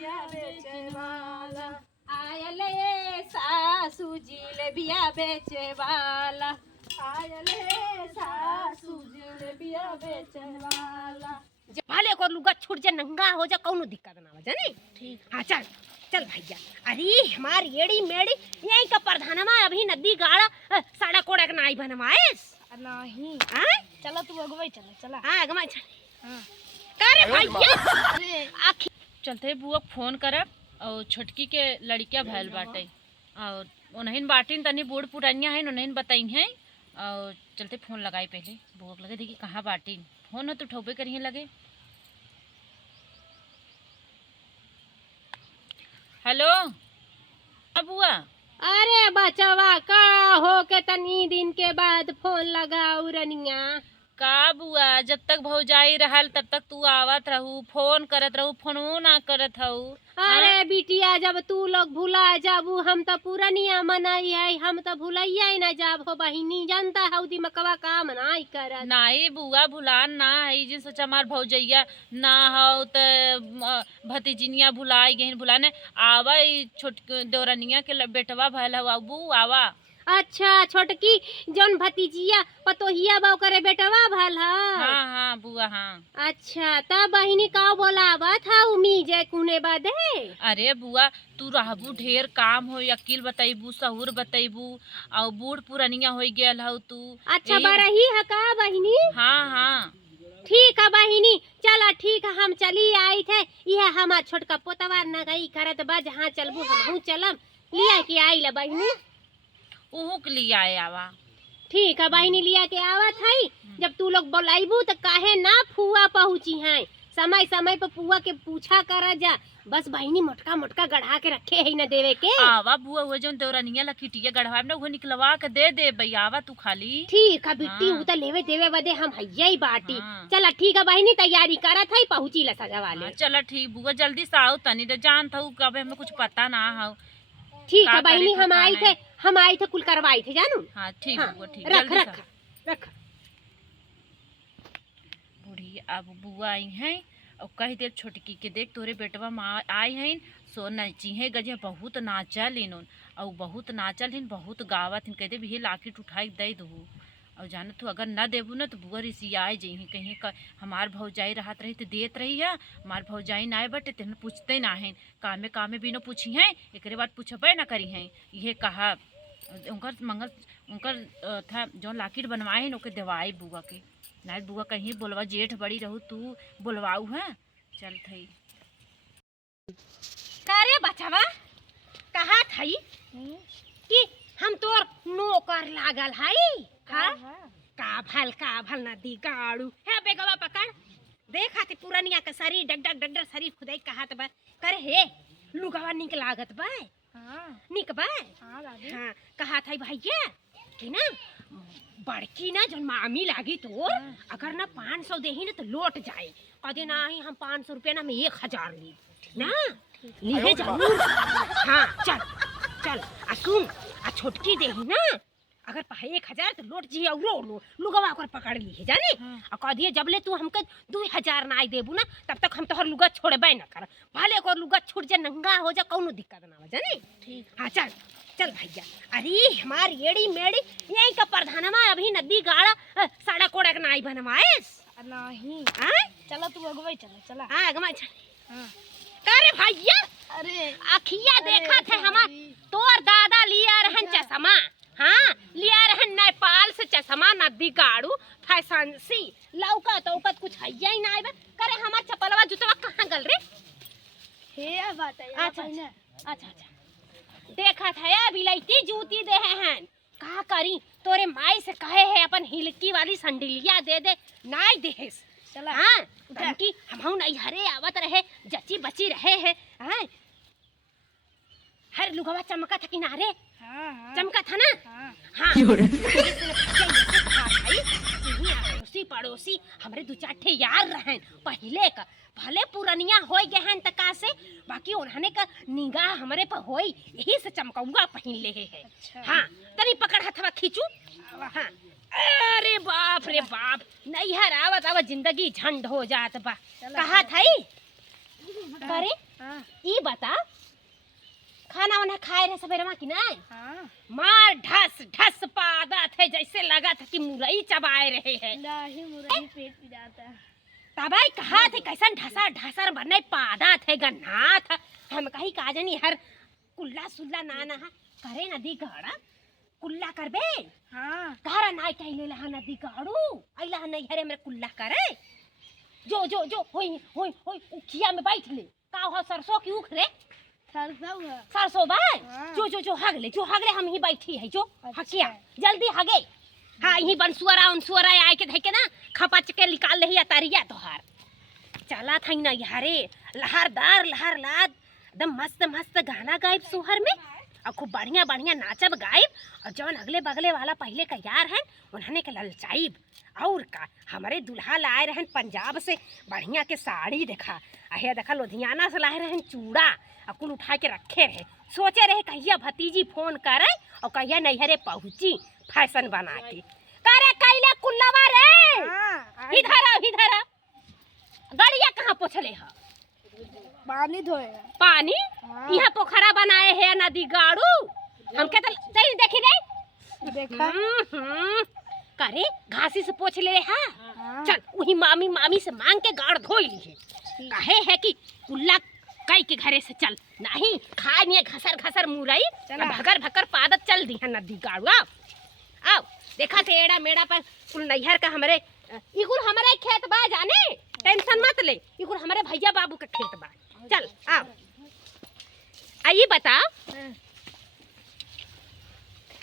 जिलेबिया बेचे वाला आयले सासू जिलेबिया बेचे वाला आयले सासू जिलेबिया बेचे वाला। भले को लुगा छूट जा नंगा हो जा कौनो दिक्कत ना हो जाने। ठीक। हाँ चल चल भैया। अरे हमार येड़ी मेड़ी यही का प्रधानमा अभी नदी गाड़ा साड़ा कोड़ा के नाई बनवाएस नहीं। हां चलो तू अगवाई चला चला। हां अगवा चल। हां करे भैया अरे आखी चलते बुआ फोन करब और छोटकी के लड़किया भैल बाटे और उन्हें बाटिन तनी बूढ़ पुरानिया है उन्हें बताई हैं और चलते फोन लगाई पहले बुआ लगे देखी कहाँ बाटिन फोन हो तो ठोबे करिए लगे। हेलो बुआ। अरे बचवा का हो के तनी दिन के बाद फोन लगाऊ रनिया का बुआ जब तक भौजाई रहल तब तक तू आवत रहू फोन करत रहू फोनो ना करत हऊ। अरे बिटिया जब तू लोग भुला जाबू हम तो पुरानिया मनाई है हम तो भुलैया ही ना जाब हो बहिनी जानता है दिमकवा काम नहीं करत नाई बुआ भुलान ना है जिन सोचा हमार भौजैया ना हो तो भतीजिनिया भुलाई गहन भुलाने आवा छोट देवरनिया के बेटवा भैल हवा बू आवा। अच्छा छोटकी जौन भतीजिया पतोहिया बाव करे बेटवा भल हा। हाँ हाँ बुआ हाँ। अच्छा तब बहिनी का बोलावा था उम्मीद है कुने बादे। अरे बुआ तू रहबू ढेर काम हो अकील बताइबू सहूर बताइबू और बूढ़ पुरानिया हो गेल हऊ तू। अच्छा बरही है का बहिनी। हाँ हाँ ठीक है बहिनी चला ठीक है हम चली आई थे यह हमार छोटका पोतवा न गई करत बा जहाँ चलबू हम चलम लिया के आई ला बहिनी उहू के लिए आए आवा। ठीक है बहिनी लिया के आवत है जब तू लोग बोलाइबू तो काहे ना फुआ पहुँची है समय समय पर फुआ के पूछा कर जा बस बहिनी मोटका मोटका गढ़ा के रखे है न देवे के आवा बुआ वो जो देवरनिया लखीटिया गढ़वा में वो निकलवा के दे दे भई आवा तू खाली। ठीक है बिट्टी हाँ। उ तो लेवे देवे बदे हम हैया ही बाटी। हाँ। चला ठीक है बहिनी तैयारी करत है पहुँची ला सजा वाले। हाँ, चला ठीक बुआ जल्दी से आओ तनी जान था कब हमें कुछ पता ना हो। ठीक का है बहिनी करे के हम आए थे कुल करवाई थे जानू। हाँ ठीक हाँ, बुआ ठीक रख जल्दी रख से। रख बूढ़ी अब बुआ आई हैं और कह दे छोटकी के देख तोरे बेटवा माँ आई हैं सो नचिहे गजे बहुत नाचल इन और बहुत नाचल हिन बहुत गावत हिन कह दे भी लाखिट उठाई दे दू और जान तू अगर न देबू न तो बुआ रिसी आए जही कहीं हमार भौजाई रहत रही तो देत रही है हमार भौजाई ना आए बटे तेन पूछते ना है कामे भी न पूछी हैं एक बाद पूछबे ना करी हैं ये कहा उनकर मंगल उनकर था जो लाकिट बनवाए हैं ओके देवाई बुआ के नाय बुआ कहीं बोलवा जेठ बड़ी रहू तू बोलवाऊ है चल थई। करे बचवा कहा थई कि हम तोर नौकर लागल हई। हाँ का भल नदी गाड़ू है बेगवा पकड़ देखा थे पुरानिया के शरीर डगडग शरीर खुदाई कहा बा करे हे लुगवा निक लागत बा। हां निक बा। हां दादी हाँ कहा था भैया कि ना बड़की ना जो मामी लागी तो अगर ना 500 देही ना तो लौट जाए कदे ना ही हम 500 रुपया ना में 1000 ली ना लिए जरूर। हाँ चल चल आ सुन आ छोटकी देही ना अगर 1000 तो लौट जी और लुगवा कर पकड़ ली है जाने। और कह दिए जब ले तू हमके 2000 ना आई देबू ना तब तक हम तोहर लुगा छोड़बे ना कर भले को लुगा छूट जा नंगा हो जा कौनो दिक्कत ना हो जाने। ठीक। हाँ चल चल भैया। अरे हमार येड़ी मेड़ी यही का प्रधानमा अभी नदी गाड़ा साड़ा कोड़ा के नाई बनवाएस नहीं। हां चलो तू अगवाई चला चला। हां अगमा चल। हां करे भैया अरे अखिया देखा थे हमार तोर दादा लिया रहन चश्मा। हाँ लिया रहन नेपाल से चश्मा नदी गाड़ू फैशन सी लौका तौकत कुछ हैया ही ना आइबे करे हमार चपलवा जुतवा कहां गल रे। हे बात है। अच्छा अच्छा देखा था या बिलैती जूती दे हैं का करी तोरे माई से कहे है अपन हिलकी वाली संडिलिया दे दे नाई देस चला। हाँ तनकी हमहु नहीं हरे आवत रहे जची बची रहे है। हाँ हर लुगवा चमका था किनारे। हां चमका था ना। हां हाँ पड़ोसी पड़ोसी हमरे दो चार ठे यार रहन पहले का भले पुरनिया हो गए हैं तका से बाकी उन्होंने का निगाह हमारे पर होई यही से चमकाऊंगा पहन ले है। अच्छा। हाँ तनी पकड़ हथवा खींचू। हाँ अरे बाप रे बाप नैहर आवत आवत जिंदगी झंड हो जात बा। कहा थई करे हाँ ई बता खाना वाना खाए रहे सवेरे की नहीं? हाँ मार ढस ढस पादा थे जैसे लगा था कि मुरई चबाए रहे हैं। नहीं मुरई पेट में जाता है। तबाई कहा थे कैसन ढसा ढसर बने पादा थे गन्ना था। हम कही का जानी हर कुल्ला सुल्ला ना ना करे नदी गड़ा कुल्ला करबे हाँ घर नाई कहले लहा नदी गड़ू अइला नहीं हरे मेरे कुल्ला करे जो जो जो होई होई होई उखिया में बैठ ले का हो सरसों की उख रे सरसों है। सरसों बाय हाँ। जो जो हगले हम ही बैठी है जो अच्छा। हकिया जल्दी हगे। हाँ यही बनसुअरा उनसुअरा आए के धके ना खपच के निकाल रही अतारिया तोहार चला था ना यारे लहरदार लहर लाद एकदम मस्त मस्त गाना गायब सुहर में और खूब बढ़िया बढ़िया नाचब गायब और जौन अगले बगले वाला पहले का यार है उन्होंने के ललचाइब और का हमारे दुल्हा लाए रहन पंजाब से बढ़िया के साड़ी देखा अहे देखा लुधियाना से लाए रहन चूड़ा और कुल उठा के रखे रहे सोचे रहे कहिया भतीजी फोन करे और कहिया नैहरे पहुंची फैशन बना के करे कैले कुल्लवा रे हाँ इधर आ गड़िया कहाँ पोछले है पानी धोएगा। पानी हाँ। यहाँ पोखरा बनाए है नदी गाड़ू हमके तो नहीं देखी रे देखा करे घासी से पोछ ले हाँ हाँ चल वही मामी मामी से मांग के गाड़ धोई लिए कहे है कि कुल्ला कई के घरे से चल नहीं खाए नहीं घसर घसर मुरई चला। भगर भकर पादत चल दी है नदी गाड़ू आओ देखा थे एड़ा मेड़ा पर कुल नैहर का हमारे इकुल हमारे खेत बा जाने टेंशन मत ले इकुल हमारे भैया बाबू का खेत बा चल आओ आइए बता हाँ,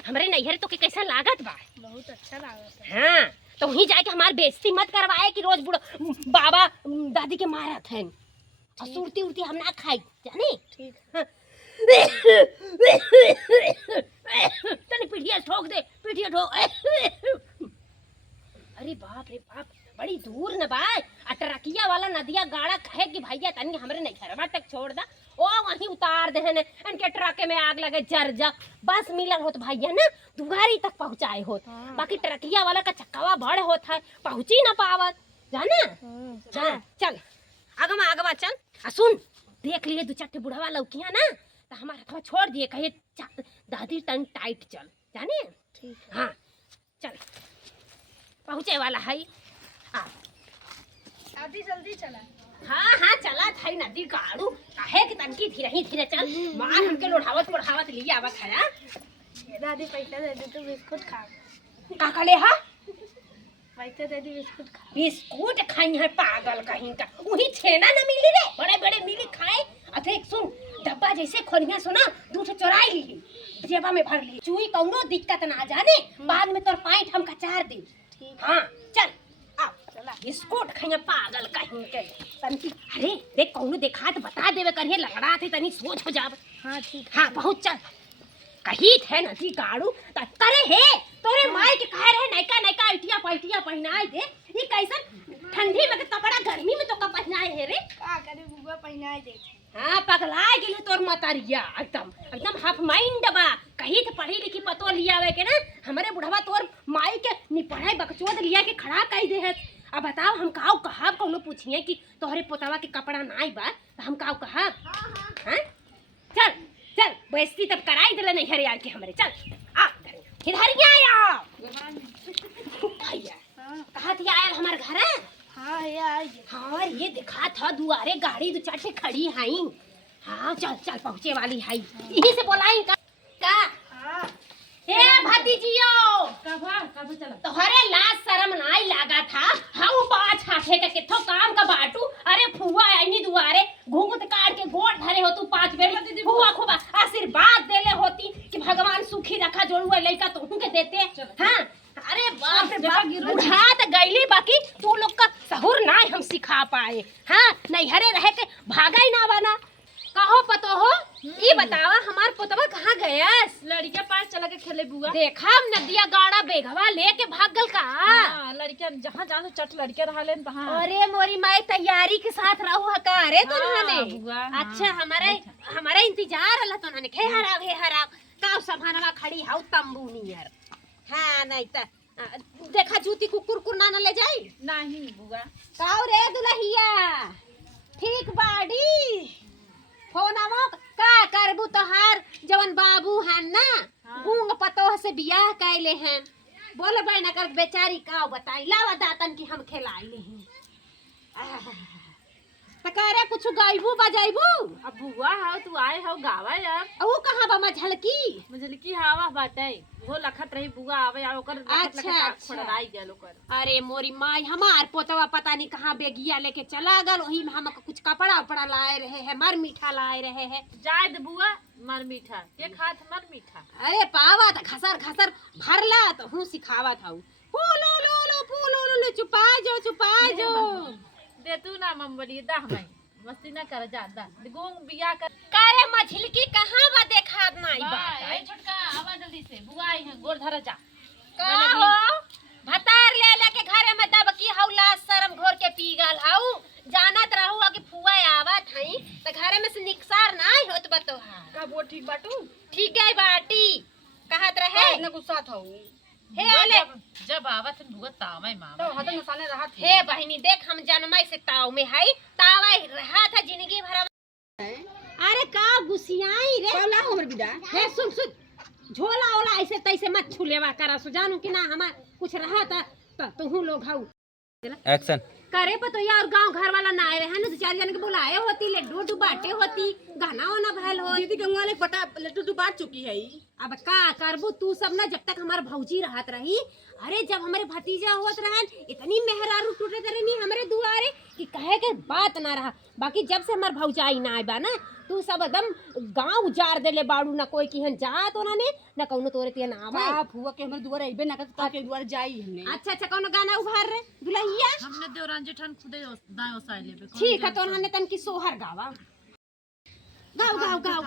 हमारे नैहर तो के कैसा लागत बा बहुत अच्छा लागत है। हाँ तो वहीं जाके हमार बेइज्जती मत करवाए कि रोज बुढ़ो बाबा दादी के मारत हैं और सुरती उड़ती हम ना खाई जाने ठीक हाँ। तने पीठिया ठोक दे पीठिया ठोक अरे बाप रे बाप बड़ी दूर न बा अटरकिया वाला नदिया गाड़ा कहे कि भैया तनी हमरे नहीं घरवा तक छोड़ दा ओ वहीं उतार दे ने इनके ट्रके में आग लगे जर जा बस मिलर होत भैया ना दुगारी तक पहुंचाए होत हाँ। बाकी ट्रकिया वाला का चक्कावा बड़ होत है पहुंची ना पावत जाना हाँ, हाँ चल आगवा चल आ सुन देख लिए दो चट्टे बुढ़वा लौकिया ना तो हमारा थोड़ा छोड़ दिए कहे दादी तन टाइट चल जाने ठीक है। हाँ चल पहुँचे वाला है आ आधी जल्दी चला। हाँ चला था नदी गाड़ू काहे कि तनकी धीरे चल मार हमके लोढ़ावत लिए आवा खाया ये दादी पैसा दे दे तो बिस्कुट खा। का कले हा पैसा दे दी बिस्कुट खा। बिस्कुट खाई है पागल कहीं का वही छेना न मिली रे बड़े बड़े मिली खाए अथे सुन डब्बा जैसे खोनिया सुना दूध चुराई ली जेबा में भर ली चुई कौनो दिक्कत ना जाने बाद में तोर पाइट हम कचार दे ठीक हाँ चल आओ चला। बिस्कुट खाइए पागल कहीं के तनी अरे देख कौनो देखा तो बता देवे करिए लगड़ा थे तनी सोच हो जाब हाँ ठीक हाँ पहुँच चल कही थे नदी गाड़ू करे हे तोरे माई के कहे रहे नैका इटिया पैटिया पहनाए दे ये कैसन ठंडी में तो बड़ा गर्मी में तो का पहनाए है रे का करे बुआ पहनाए दे। हाँ पगला गेले तोर मतरिया एकदम हाफ माइंड बा कही थे पढ़ी लिखी पतो लियावे के ना हमारे बुढ़वा तोर माई के नि पढ़ाई बकचोद लिया के खड़ा कई दे है अब बताओ हम काऊ कहा कौनो पूछिए कि तोहरे पोतवा के कपड़ा नाई बा तो हम काऊ कहा हाँ चल चल बेइज्जती तब कराई दिले नहीं हरे यार के हमरे चल आ इधर आया भैया हाँ कहा थी आयल हमार घर है हाँ ये आई। हाँ ये दिखा था दुआरे गाड़ी दो चार खड़ी हाई हाँ चल पहुँचे वाली हाई यही से बोलाई का हाँ हे भतीजियो कब चला तोहरे लाज शर्म नाई लागा था हाउ पाँच हाथे का किथो काम का बाटू अरे फुआ आईनी दुआरे घूंघट काट के गोट धरे हो तू 5 बेर फुआ खूब आशीर्वाद देले होती कि भगवान सुखी रखा जोड़ुआ लइका तोहू के देते हाँ अरे बाप रे बाप बुढ़ा तो गईली बाकी तू लोग का सहूर ना हम सिखा पाए हाँ नैहरे रह के भागा ही ना बना कहो पतो हो ये बतावा हमार पोतवा कहाँ गयस लड़किया पास चला के खेले बुआ देखा हम नदिया गाड़ा बेघवा लेके भाग गल का हाँ लड़किया जहाँ जानो चट लड़के रहा लेन तहाँ अरे मोरी माई तैयारी के साथ रहू हका अरे तो हाँ, ने बुआ, हाँ। अच्छा हमारे इंतजार अल्लाह तो ने खे हराव का सभानवा खड़ी हाउ तंबू नियर हाँ नहीं त देखा जूती कुकुर ना ले जाई नहीं बुआ काऊ रे दुल्हिया ठीक बाड़ी बियाह कैले हैं। बोले बहना कर बेचारी का बताई लावा दातन की हम खिलाइले हैं। तकारे कुछ गाइबू बजाइबू अब बुआ हो तू आए हो गावा यार ओ कहां बा मझलकी मजलकी हवा बाटे वो लखत रही बुआ आवे आ ओकर लखत अच्छा, लखत अच्छा। छोड़ाई गेल ओकर। अरे मोरी माई हमार पोतवा पता नहीं कहाँ बेगिया लेके चला गल वही में हमको कुछ कपड़ा उपड़ा लाए रहे हैं मर मीठा लाए रहे हैं। जाए दे बुआ मर मीठा एक हाथ मर मीठा अरे पावा त घसर घसर भरला तो हूँ सिखावा था पूलो लो लो पूलो लो लो चुपा जो दे तू ना मम्बली दा हमें मस्ती ना कर जा दा गोंग बिया कर कारे मछली कहाँ बा देखा नहीं बात ए छोटका आवा जल्दी से बुआ आई है गोर धरा जा का हो भतार ले लेके घरे में दब की हौला शर्म घोर के पी गल हऊ जानत रहू कि फुआ आवत हई त घरे में से निकसार नहीं होत बतो का वो ठीक बाटू ठीक है बाटी कहत रहे इतना गुस्सा था हे ओले जब आवत बुआ तावे मामा तो हद मसाले रहा थे हे बहिनी देख हम जन्मई से ताव में हई तावा रहा था जिंदगी भर। अरे का गुसियाई रे बोला हमर बिदा हे सुन झोला ओला ऐसे तैसे मत छुलेवा करा सो जानू कि ना हमार कुछ रहा था त तू लोग हऊ एक्शन करे पर तो यार गांव घर वाला ना आए रहे ना दो चार जन के बुलाए होती लड्डू उड्डू बाटे होती गाना वाना भैल हो दीदी गंगा ले पता लड्डू बांट चुकी है। अब का करबू तू सब ना जब तक हमार भौजी रहत रही। अरे जब हमारे भतीजा होत रहन इतनी मेहरारू टूटे तरह नहीं हमारे दुआरे कि कहे के बात ना रहा। बाकी जब से हमार भौजाई ना आइबा ना तू सब एकदम गांव उजाड़ देले बाड़ू ना कोई की हन जात ओना ने ना कौनो तोरे तिया ना आवा फुआ के हमरे दुआरे आइबे ना का के दुआरे जाई हमने। अच्छा अच्छा कौनो गाना उभार रे दुल्हिया हमने देवरान जेठन खुदे दायो साइ लेबे ठीक है तो हमने तन की सोहर गावा गाओ गाओ गाओ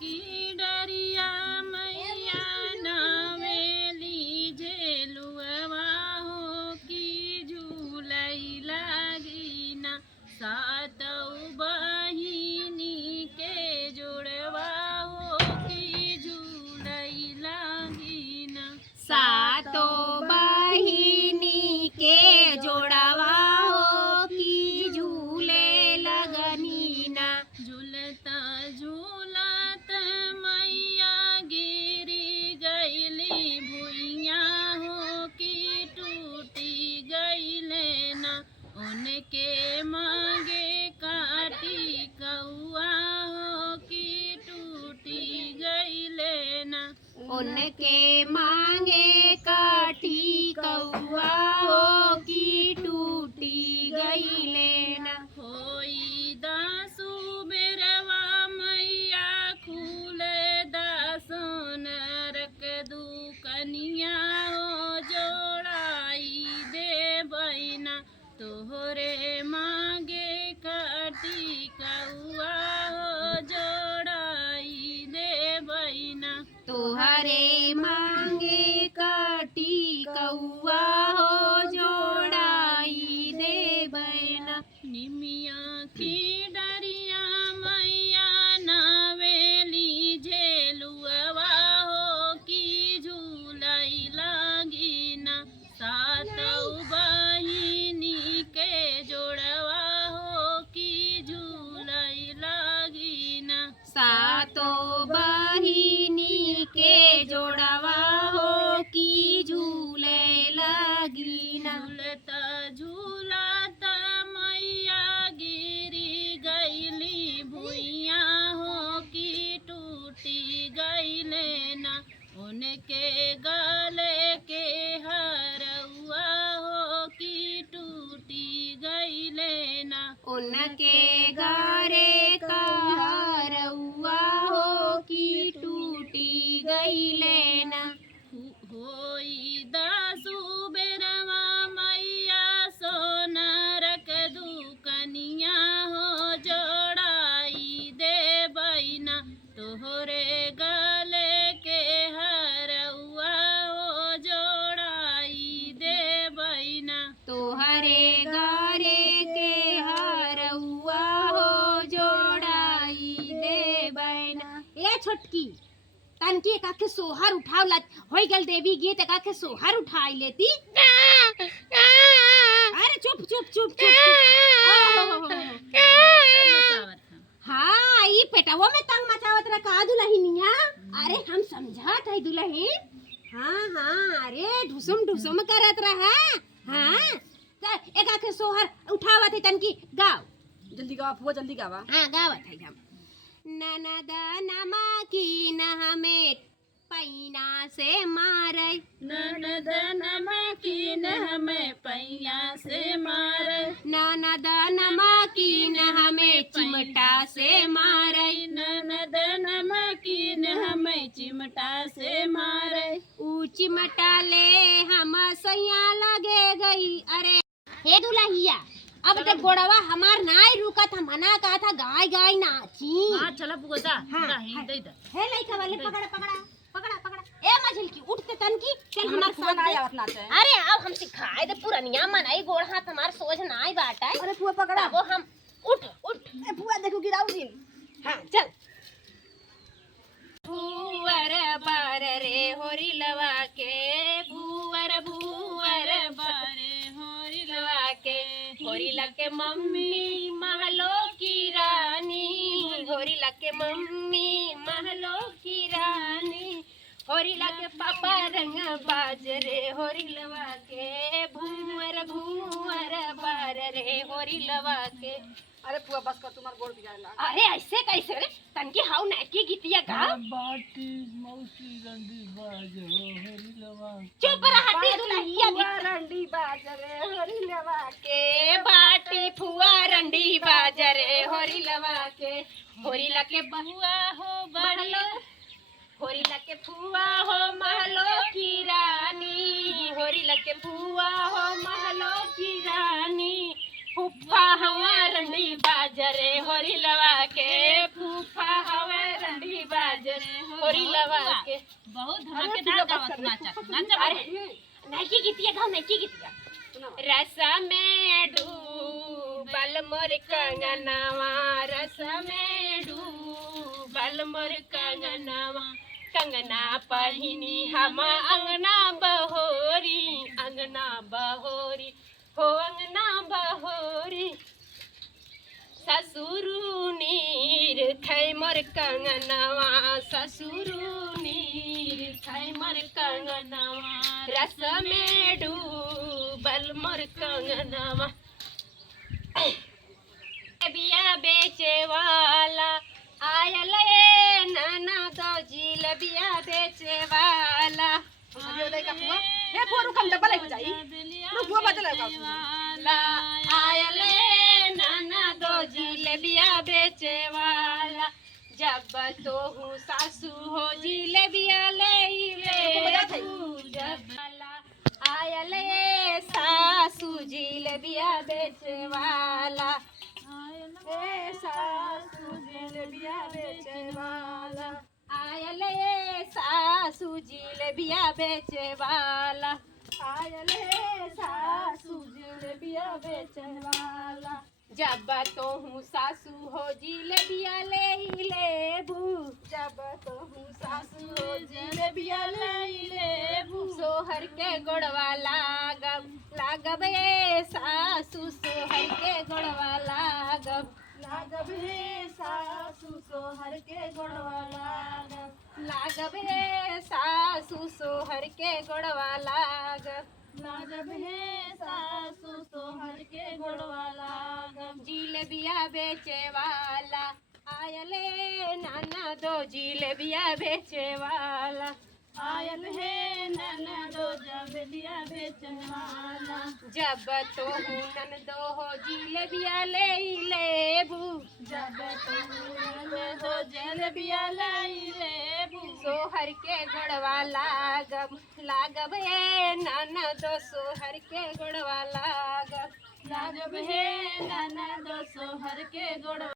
की डरिया मैया नावेली झेलुआ हो की झूलई लागी ना सातौ बहिनी के जोड़वा हो की झूलई लागी ना सातो बहिनी के जोड़वा हो की झूले लगनी ना झूलता झूलत मैया गिरी गईली भुइया हो की टूटी गईले ना उनके मांगे काटी कौआ हो की टूटी गईले ना उनके मांगे काटी कौआ हो की टूटी गई लेना होई दासु बेरवा मैया खुले दासोन रख दुकनिया हो जोड़ाई दे बैना तोहरे मांगे काटी कौआ हो जोड़ाई दे बैना तोहरे मांगे काटी कौआ हो जोड़ाई दे बैना निमिया की डरिया मैया नावेली झेलुआ हो की झूलई लागी ना सातौ बहिनी के जोड़वा हो की झूलई लागी ना सातो बहिनी के जोड़वा हो की झूले लगी ना झूलता झूलता मैया गिरी गईली भुइया हो की टूटी गईले ना उनके गले के हरउआ हो की टूटी गईले ना उनके गारे का रउआ हो की टूटी गई लेना होई दासु बेरवा मैया सोनरक दुकनिया हो जोड़ाई दे बैना तोहरे गले के हरउआ हो जोड़ाई दे बैना तोहरे गारे के हरउआ हो जोड़ाई दे बैना। ए छोटकी तनकी काके सोहर उठाव ला होई गल देवी गीत काके सोहर उठाई लेती। अरे चुप चुप चुप चुप हाँ ई पेटवा में तंग मचावत रहा का दुलहिनिया अरे हम समझात है दुल्हन। हाँ हाँ, अरे ढुसुम ढुसुम करत रहा। हाँ चल एक आखे सोहर उठावत है तनकी गाव। जल्दी गावा फुआ, जल्दी गावा। हाँ गावत है हम। ननद नमकीन हमें पैना से मारे, ननद नमकीन हमें पैया से मारे, ननद नमकीन हमें चिमटा से मारे, ननद नमकीन हमें चिमटा से मारे। ऊ चिमटा ले हम सैया लगे गई। अरे हे दुल्हिया, अब तक गोड़वा हमार नाई रुका था, मना कहा था गाय गाय नाची। हाँ चला बुआ दा, हाँ, दा ही दे दा। हे लइका वाले पकड़ा पकड़ा पकड़ा पकड़ा। ए मझिल की उठते तन की चल हमार फुआ साथ ना दे। आवत नाचे। अरे अब हम सिखाए दे पुरनिया मनाई गोड़ हाथ हमार सोझ नाई बाटा। अरे फुआ पकड़ा। वो हम उठ उठ। ए फुआ देखो गिराऊ दिन। हाँ चल। भूवर बार रे होरी लवा के, भूवर भूवर बारे होरी लवा के, होरी लके मम्मी महलो की रानी, होरी लके मम्मी महलो की रानी, होरी लके पापा रंग बाजरे होरी लवा के, भूवर भूवर बार रे होरी लवा के। अरे फुआ बस कर, तुम्हार गोड़ बिगाड़ला। अरे ऐसे कैसे रे तनकी हाउ नाकी गीतिया गा। बाटी मौसी रंडी बाजो हरी लवा चुप रहती दुल्हिया भी। रंडी बाजरे हरी लवा के बाटी फुआ रंडी बाजरे होरी लवा के, होरी लके बहुआ हो महलो, होरी लके फुआ हो महलो की रानी, होरी लके फुआ हो महलो की रानी, फूफा हवा रंडी बाजरे होरी लवा के, फूफा हवा रंडी बाजरे होरी लवा के। बहुत धमाकेदार गावत नाचा नाचा। अरे नाकी गीतिया गाओ, नाकी गीतिया। रस में डूबल मोर कंगनवा, रस में डूबल मोर कंगनवा, कंगना पहिनी हम अंगना बहोरी, अंगना बहोरी हो अंगना बहोरी, ससुरु नीर थै मोर कंगनवा, ससुरु नीर थै मोर कंगनवा, रस में डूबल मोर कंगनवा। बिया बेचे वाला आयल ए नाना दो जिलबिया बेचे वाला। अरे देखा फुआ। ए फुआ रुक, हम डब्बा लेके जाई। रुक फुआ बजा लगा। ला आयल ए नाना दो जिलबिया बेचे वाला, जब तो हूँ सासू हो जिलबिया ले जब आयल ए सासू जिलबिया बेचे वाला, ए सासू जिलबिया बेचे वाला, आयल ए सासू जिलबिया बेचे वाला, आयल ए सासू जिलबिया बेचे वाला, जब तो हूँ सासू हो जिलबिया ले ही लेबू, जब तो हूँ सासू हो जिलबिया ले ही लेबू, सोहर के गोड़वा लागब लागब ए सासू, सोहर के गोड़वा लागब लागब हे सासू, सोहर के गोड़वा लागब लागब हे सासू, सोहर के गोड़वा लागब लागब हे सासू, सोहर के गोड़वा लागब। जिलबिया बेचे वाला आयले नाना दो, जिलबिया बेचे वाला आयल है नाना दो, जिलबिया बेचे वाला, जब तो नन दो हो जिलबिया ले लेबू, जब तो नन दो जिलबिया ले लेबू, सोहर के गोड़वा लागब लागब है नाना दो, सोहर के गोड़वा लागब लागब है नाना दो, सोहर के गोड़वा।